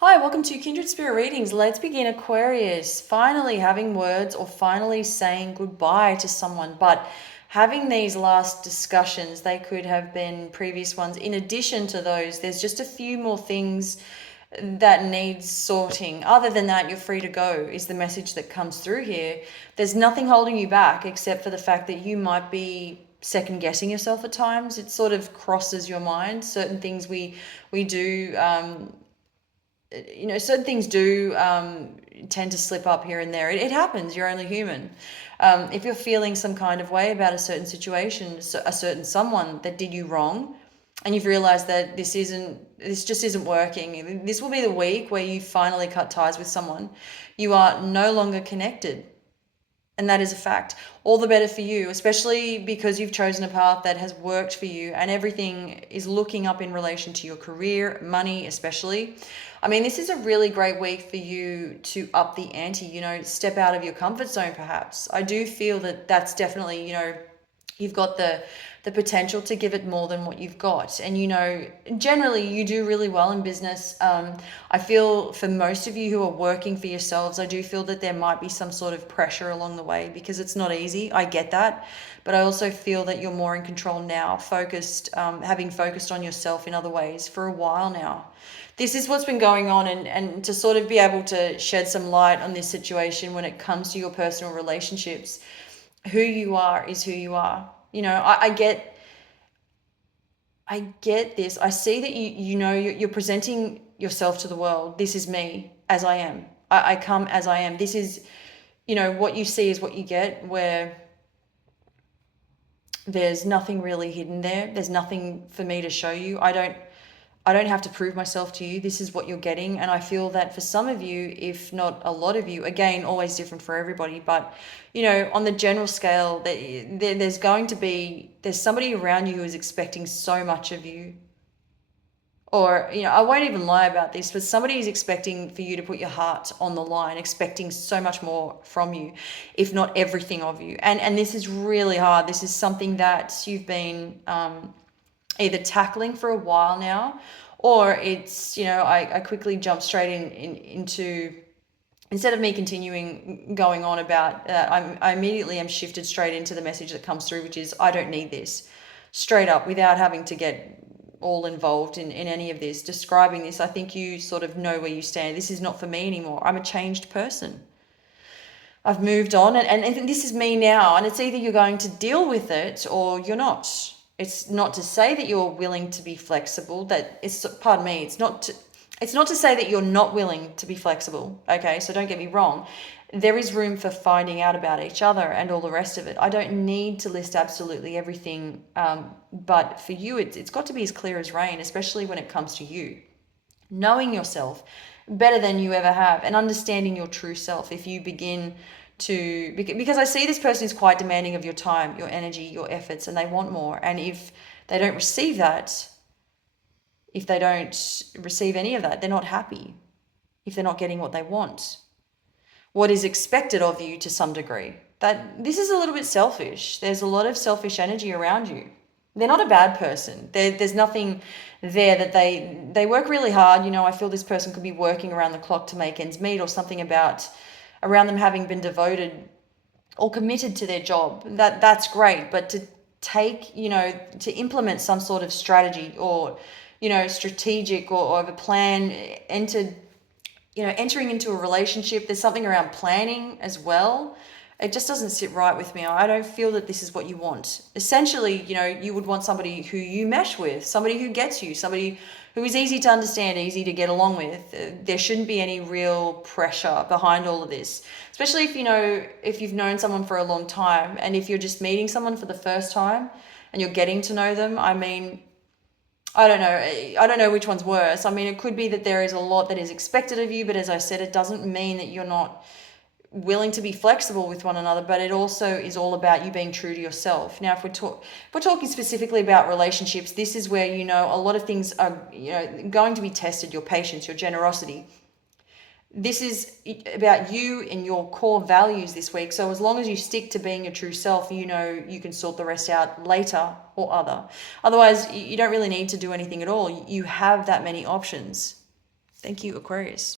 Hi, welcome to Kindred Spirit Readings. Let's begin, Aquarius. Finally having words or finally saying goodbye to someone, but having these last discussions, they could have been previous ones. In addition to those, there's just a few more things that needs sorting. Other than that, you're free to go, is the message that comes through here. There's nothing holding you back except for the fact that you might be second guessing yourself at times. It sort of crosses your mind. Certain things we do certain things do tend to slip up here and there. It happens. You're only human. If you're feeling some kind of way about a certain situation, a certain someone that did you wrong, and you've realized that this just isn't working, this will be the week where you finally cut ties with someone. You are no longer connected. And that is a fact. All the better for you, especially because you've chosen a path that has worked for you and everything is looking up in relation to your career, money, especially. I mean, this is a really great week for you to up the ante, step out of your comfort zone, perhaps. I do feel that that's definitely, you've got the potential to give it more than what you've got. And generally you do really well in business. I feel for most of you who are working for yourselves, I do feel that there might be some sort of pressure along the way because it's not easy. I get that. But I also feel that you're more in control now, having focused on yourself in other ways for a while now. This is what's been going on, and to sort of be able to shed some light on this situation when it comes to your personal relationships. Who you are is who you are. I get this. I see that you're presenting yourself to the world. This is me as I am. I come as I am. This is, what you see is what you get, where there's nothing really hidden there. There's nothing for me to show you. I don't have to prove myself to you. This is what you're getting. And I feel that for some of you, if not a lot of you, again, always different for everybody, but on the general scale, there's somebody around you who is expecting so much of you. Or, I won't even lie about this, but somebody is expecting for you to put your heart on the line, expecting so much more from you, if not everything of you. And this is really hard. This is something that you've been either tackling for a while now, or it's, I quickly jump straight into, instead of me continuing going on about that, I immediately am shifted straight into the message that comes through, which is, I don't need this. Straight up, without having to get all involved in any of this, describing this, I think you sort of know where you stand. This is not for me anymore. I'm a changed person. I've moved on, and this is me now, and it's either you're going to deal with it or you're not. It's not to say that you're willing to be flexible. Pardon me, it's not to say that you're not willing to be flexible. Okay, so don't get me wrong. There is room for finding out about each other and all the rest of it. I don't need to list absolutely everything, but for you, it's got to be as clear as rain, especially when it comes to you. Knowing yourself better than you ever have and understanding your true self. If you begin to, because I see this person is quite demanding of your time, your energy, your efforts, and they want more. And if they don't receive that, if they don't receive any of that, they're not happy. If they're not getting what they want, what is expected of you to some degree, that this is a little bit selfish. There's a lot of selfish energy around you. They're not a bad person. There's nothing there that they work really hard. I feel this person could be working around the clock to make ends meet, or something about around them having been devoted or committed to their job. That's great, but to take, to implement some sort of strategy or, strategic or of a plan, entering into a relationship, there's something around planning as well. It just doesn't sit right with me. I don't feel that this is what you want. Essentially, you would want somebody who you mesh with, somebody who gets you, somebody who is easy to understand, easy to get along with. There shouldn't be any real pressure behind all of this, especially if you've known someone for a long time, and if you're just meeting someone for the first time and you're getting to know them. I mean, I don't know. I don't know which one's worse. I mean, it could be that there is a lot that is expected of you, but as I said, it doesn't mean that you're not willing to be flexible with one another, but it also is all about you being true to yourself. Now, if we're talking specifically about relationships, this is where, a lot of things are, going to be tested: your patience, your generosity. This is about you and your core values this week. So as long as you stick to being your true self, you can sort the rest out later or other. Otherwise, you don't really need to do anything at all. You have that many options. Thank you, Aquarius.